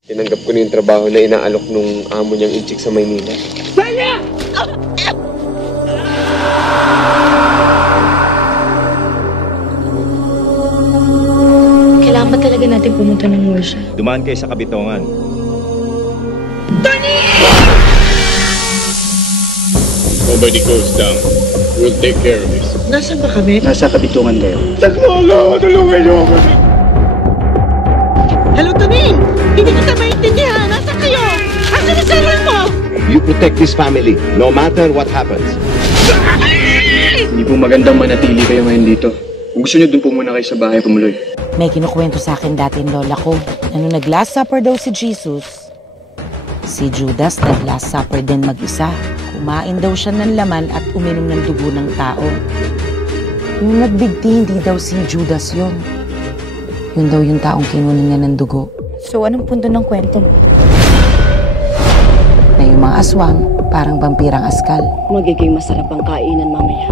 Tinanggap ko na yung trabaho na inaalok nung amo niyang inchik sa Maynila. Kailangan ba talaga natin pumunta ng Morsha? Dumaan kayo sa Kabitongan. Nobody goes down. We'll take care of this. Nasaan ba kami? Nasa Kabitungan kayo. Tulungan niyo ako. Hello, Taning! Hindi kita maintindihan! Nasaan kayo? Asan ang sarang mo? You protect this family, no matter what happens. Hindi po magandang manatili kayo ngayon dito. Kung gusto niyo, dun po muna kayo sa bahay pumuloy. May kinukwento sa akin dati ng lola ko na nung nag-last supper daw si Jesus, si Judas nag-last supper din mag-isa. Kumain daw siya ng laman at uminom ng dugo ng tao. Yung nagbigti, hindi daw si Judas yun. Yun daw yung taong kinunin niya ng dugo. So, anong punto ng kwento mo? Na yung mga aswang, parang vampirang askal. Magiging masarap ang kainan mamaya.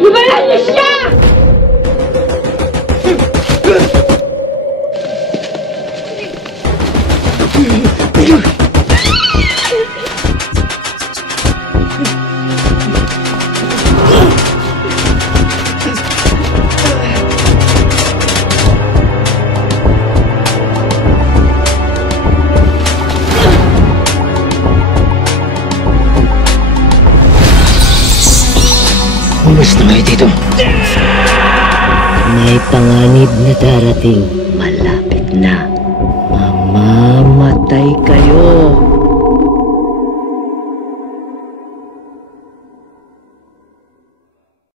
Lumayan niyo siya! Umas na kayo dito. May panganib na darating. Malapit na. Mamamatay kayo.